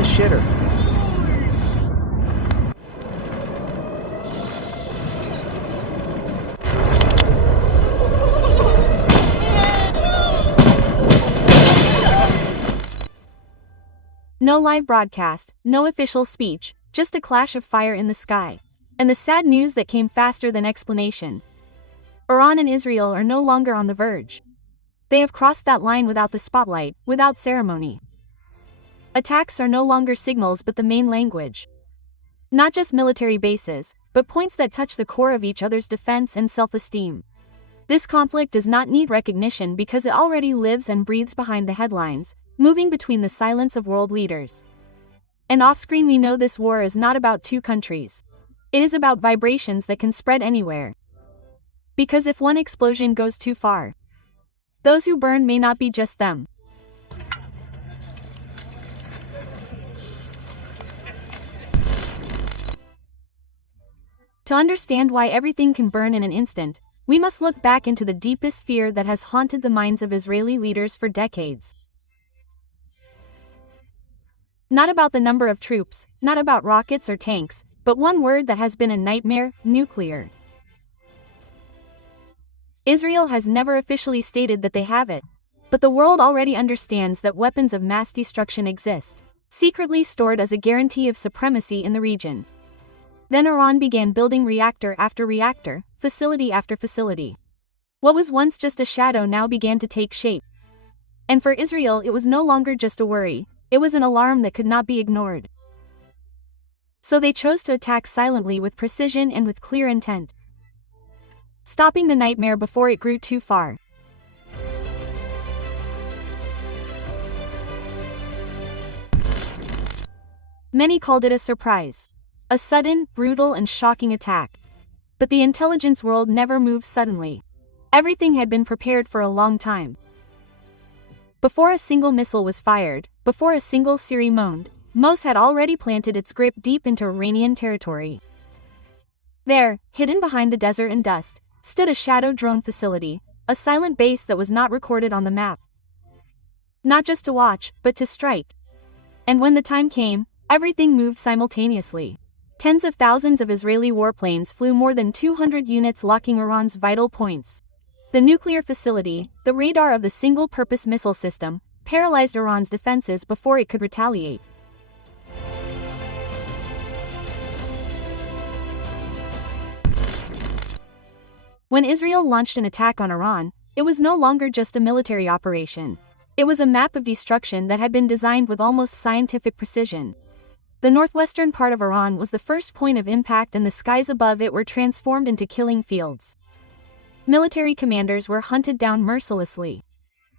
the shitter. No live broadcast, no official speech, just a clash of fire in the sky. And the sad news that came faster than explanation. Iran and Israel are no longer on the verge. They have crossed that line without the spotlight, without ceremony. Attacks are no longer signals but the main language. Not just military bases, but points that touch the core of each other's defense and self-esteem. This conflict does not need recognition because it already lives and breathes behind the headlines, moving between the silence of world leaders. And off-screen we know this war is not about two countries. It is about vibrations that can spread anywhere. Because if one explosion goes too far, those who burn may not be just them. To understand why everything can burn in an instant, we must look back into the deepest fear that has haunted the minds of Israeli leaders for decades. Not about the number of troops, not about rockets or tanks, but one word that has been a nightmare: nuclear. Israel has never officially stated that they have it. But the world already understands that weapons of mass destruction exist, secretly stored as a guarantee of supremacy in the region. Then Iran began building reactor after reactor, facility after facility. What was once just a shadow now began to take shape. And for Israel it was no longer just a worry, it was an alarm that could not be ignored. So they chose to attack silently with precision and with clear intent, stopping the nightmare before it grew too far. Many called it a surprise. A sudden, brutal and shocking attack. But the intelligence world never moves suddenly. Everything had been prepared for a long time. Before a single missile was fired, before a single Siri moaned, Mos had already planted its grip deep into Iranian territory. There, hidden behind the desert and dust, stood a shadow drone facility, a silent base that was not recorded on the map. Not just to watch, but to strike. And when the time came, everything moved simultaneously. Tens of thousands of Israeli warplanes flew more than 200 units locking Iran's vital points. The nuclear facility, the radar of the single-purpose missile system, paralyzed Iran's defenses before it could retaliate. When Israel launched an attack on Iran, it was no longer just a military operation. It was a map of destruction that had been designed with almost scientific precision. The northwestern part of Iran was the first point of impact and the skies above it were transformed into killing fields. Military commanders were hunted down mercilessly.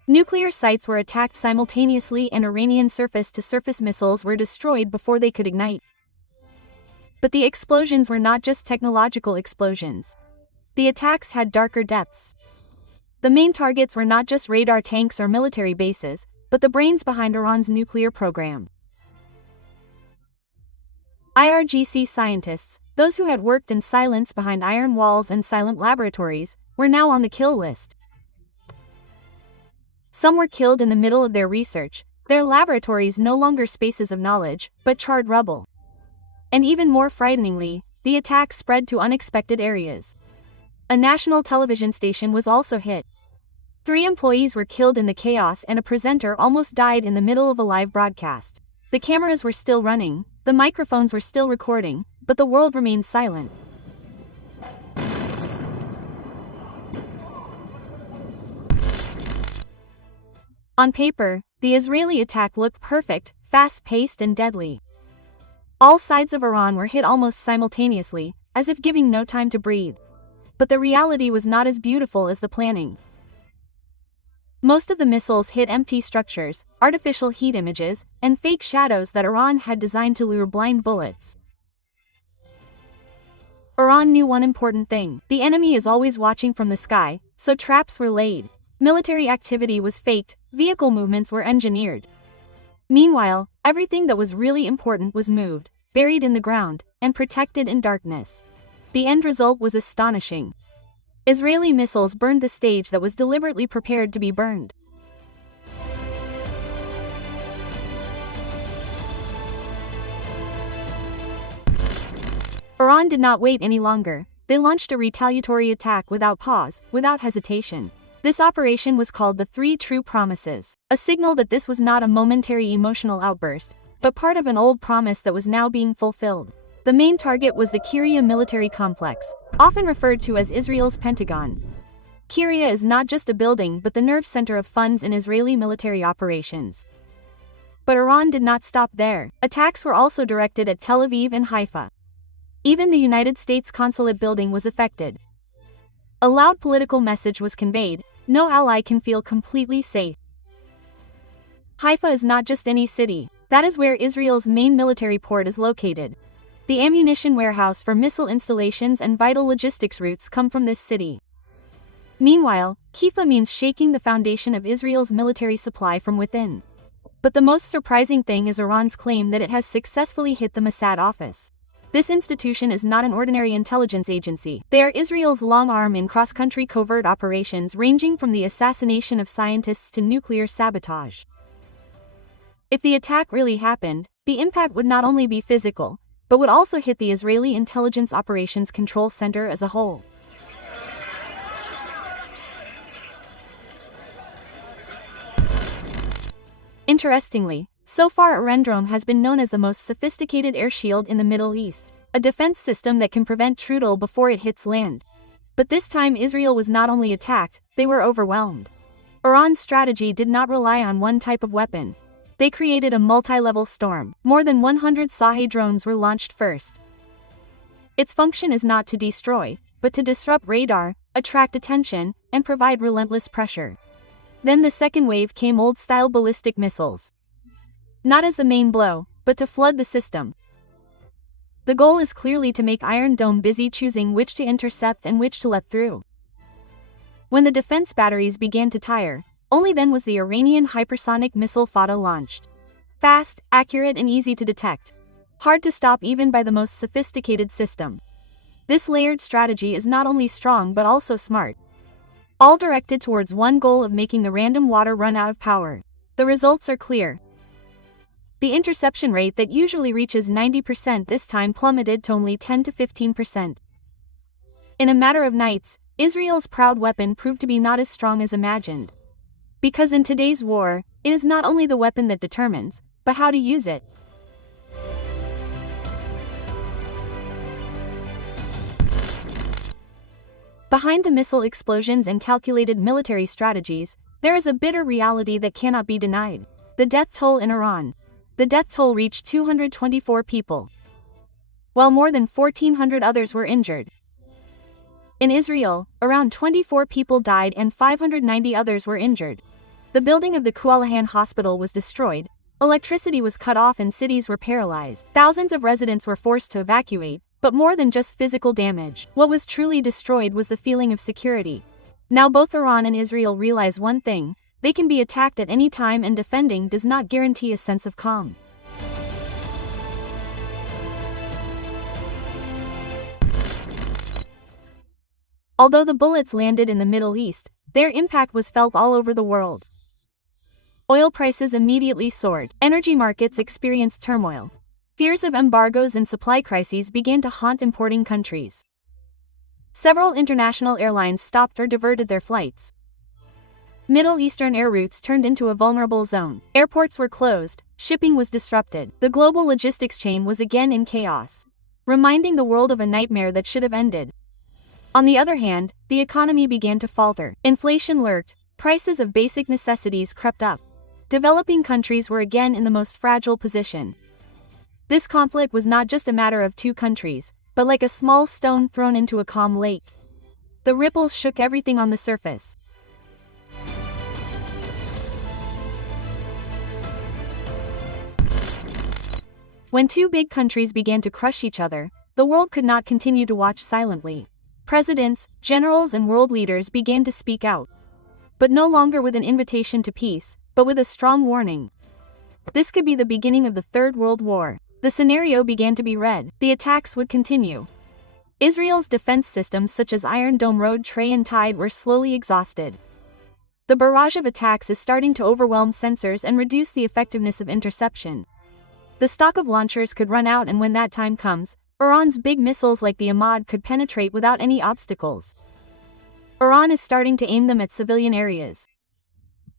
Nuclear sites were attacked simultaneously and Iranian surface-to-surface missiles were destroyed before they could ignite. But the explosions were not just technological explosions. The attacks had darker depths. The main targets were not just radar tanks or military bases, but the brains behind Iran's nuclear program. IRGC scientists, those who had worked in silence behind iron walls and silent laboratories, were now on the kill list. Some were killed in the middle of their research, their laboratories no longer spaces of knowledge, but charred rubble. And even more frighteningly, the attack spread to unexpected areas. A national television station was also hit. 3 employees were killed in the chaos and a presenter almost died in the middle of a live broadcast. The cameras were still running, the microphones were still recording, but the world remained silent. On paper, the Israeli attack looked perfect, fast-paced and deadly. All sides of Iran were hit almost simultaneously, as if giving no time to breathe. But the reality was not as beautiful as the planning. Most of the missiles hit empty structures, artificial heat images, and fake shadows that Iran had designed to lure blind bullets. Iran knew one important thing: the enemy is always watching from the sky, so traps were laid. Military activity was faked, vehicle movements were engineered. Meanwhile, everything that was really important was moved, buried in the ground, and protected in darkness. The end result was astonishing. Israeli missiles burned the stage that was deliberately prepared to be burned. Iran did not wait any longer. They launched a retaliatory attack without pause, without hesitation. This operation was called the Three True Promises, a signal that this was not a momentary emotional outburst, but part of an old promise that was now being fulfilled. The main target was the Kiryat military complex, often referred to as Israel's Pentagon. Kiryat is not just a building but the nerve center of funds in Israeli military operations. But Iran did not stop there. Attacks were also directed at Tel Aviv and Haifa. Even the United States consulate building was affected. A loud political message was conveyed: no ally can feel completely safe. Haifa is not just any city. That is where Israel's main military port is located. The ammunition warehouse for missile installations and vital logistics routes come from this city. Meanwhile, Haifa means shaking the foundation of Israel's military supply from within. But the most surprising thing is Iran's claim that it has successfully hit the Mossad office. This institution is not an ordinary intelligence agency. They are Israel's long arm in cross-country covert operations ranging from the assassination of scientists to nuclear sabotage. If the attack really happened, the impact would not only be physical, but would also hit the Israeli Intelligence Operations Control Center as a whole. Interestingly, so far Iran drone has been known as the most sophisticated air shield in the Middle East, a defense system that can prevent Trudel before it hits land. But this time Israel was not only attacked, they were overwhelmed. Iran's strategy did not rely on one type of weapon. They created a multi-level storm. More than 100 Shahed drones were launched first. Its function is not to destroy, but to disrupt radar, attract attention, and provide relentless pressure. Then the second wave came old-style ballistic missiles. Not as the main blow, but to flood the system. The goal is clearly to make Iron Dome busy choosing which to intercept and which to let through. When the defense batteries began to tire, only then was the Iranian hypersonic missile Fatah launched. Fast, accurate and easy to detect. Hard to stop even by the most sophisticated system. This layered strategy is not only strong but also smart. All directed towards one goal of making the random water run out of power. The results are clear. The interception rate that usually reaches 90% this time plummeted to only 10 to 15%. In a matter of nights, Israel's proud weapon proved to be not as strong as imagined. Because in today's war, it is not only the weapon that determines, but how to use it. Behind the missile explosions and calculated military strategies, there is a bitter reality that cannot be denied. The death toll in Iran. The death toll reached 224 people, while more than 1,400 others were injured. In Israel, around 24 people died and 590 others were injured. The building of the Kekhawatiran hospital was destroyed, electricity was cut off and cities were paralyzed. Thousands of residents were forced to evacuate, but more than just physical damage. What was truly destroyed was the feeling of security. Now both Iran and Israel realize one thing: they can be attacked at any time and defending does not guarantee a sense of calm. Although the bullets landed in the Middle East, their impact was felt all over the world. Oil prices immediately soared. Energy markets experienced turmoil. Fears of embargoes and supply crises began to haunt importing countries. Several international airlines stopped or diverted their flights. Middle Eastern air routes turned into a vulnerable zone. Airports were closed, shipping was disrupted. The global logistics chain was again in chaos, reminding the world of a nightmare that should have ended. On the other hand, the economy began to falter. Inflation lurked, prices of basic necessities crept up. Developing countries were again in the most fragile position. This conflict was not just a matter of two countries, but like a small stone thrown into a calm lake. The ripples shook everything on the surface. When two big countries began to crush each other, the world could not continue to watch silently. Presidents, generals and world leaders began to speak out. But no longer with an invitation to peace, but with a strong warning. This could be the beginning of the Third World War. The scenario began to be read. The attacks would continue. Israel's defense systems such as Iron Dome, Road, Tray and Tide were slowly exhausted. The barrage of attacks is starting to overwhelm sensors and reduce the effectiveness of interception. The stock of launchers could run out, and when that time comes, Iran's big missiles like the Ahmad could penetrate without any obstacles. Iran is starting to aim them at civilian areas.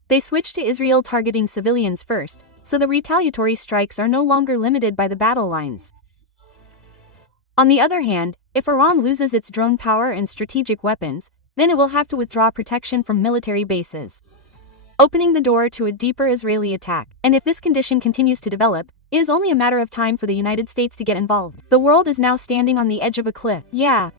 They switched to Israel targeting civilians first, so the retaliatory strikes are no longer limited by the battle lines. On the other hand, if Iran loses its drone power and strategic weapons, then it will have to withdraw protection from military bases, opening the door to a deeper Israeli attack. And if this condition continues to develop, it is only a matter of time for the United States to get involved. The world is now standing on the edge of a cliff. Yeah,